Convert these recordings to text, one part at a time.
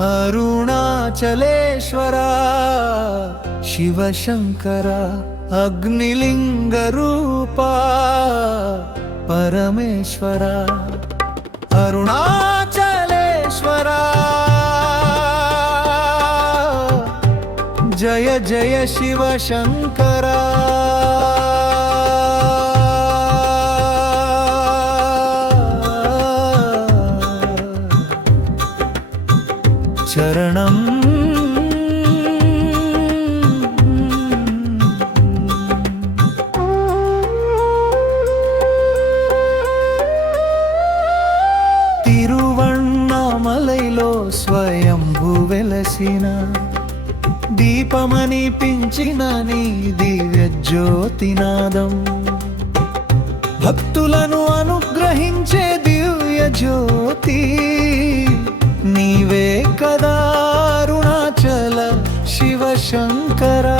అరుణాచలేశ్వర శివశంకర అగ్నిలింగరూప పరమేశ్వర అరుణాచలేశ్వర జయ జయ శివ చరణం. తిరువణమలైలో స్వయంభు వెలసిన దీపమనిపించిన నీ దివ్య జ్యోతినాదం భక్తులను అనుగ్రహించే దివ్య జ్యోతి. నీవే కదా అరుణాచల శివ శంకరా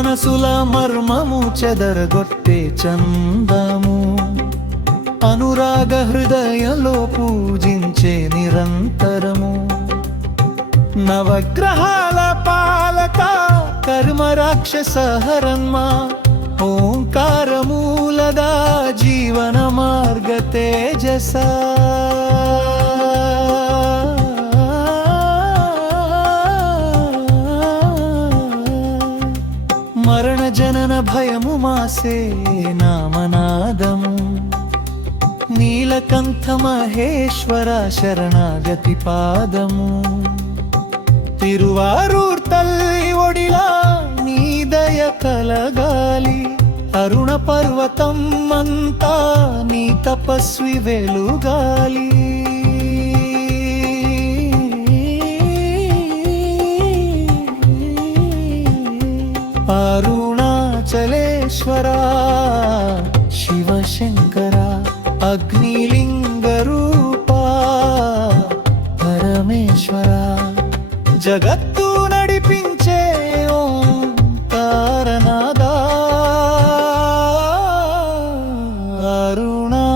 మనసుల మర్మము చెదరగొట్టే చందము. అనురాగ హృదయలో పూజించే నిరంతరము. నవగ్రహాల పాలక కర్మ రాక్షస హరన్మా ఓంకారమూలదా జీవన మార్గ తేజసా. భయము మాసే నామనాదము. నీలకంఠ మహేశ్వర శరణాగతి పాదము. తిరువారూర్ తల్లి ఒడిలా నీ దయ కలగాలి. అరుణ పర్వతం అంతా నీ తపస్వి వెలుగాలి. అరుణాచలేశ్వర శివశంకర అగ్నిలింగరూప పరమేశ్వర జగత్తు నడిపించే ఓంకారనాదా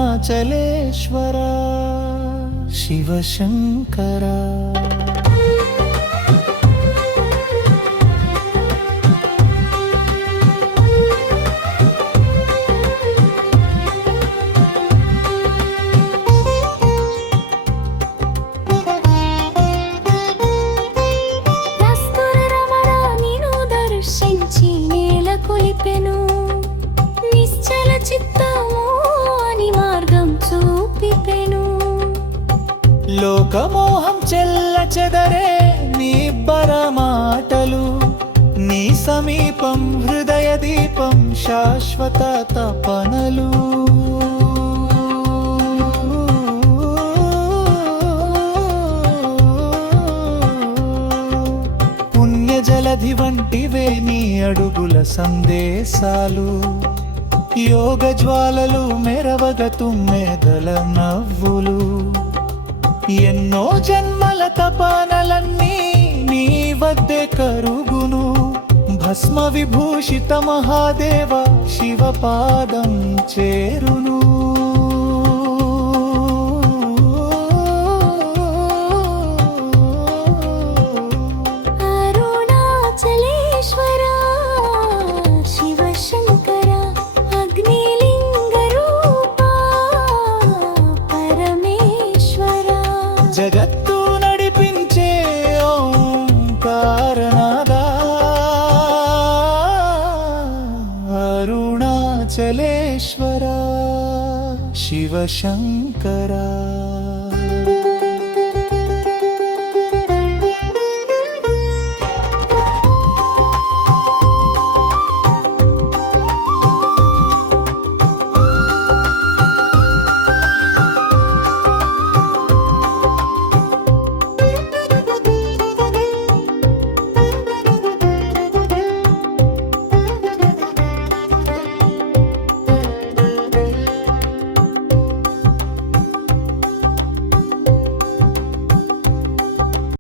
అరుణాచలేశ్వర శివశంకర. లోకమోహం చెల్ల చెదరే నీ బరమాటలు నీ సమీపం హృదయ దీపం శాశ్వత తపనలు. పుణ్యజలధి వంటివే నీ అడుగుల సందేశాలు యోగ జ్వాలలు మెరవగ తుమ్మెదల నవ్వులు. ఎన్నో జన్మల తపానలన్నీ నీ వద్దే కరుగును. భస్మ విభూషిత మహాదేవ శివపాదం చేరును. అరుణాచలేశ్వర శివశంకరా.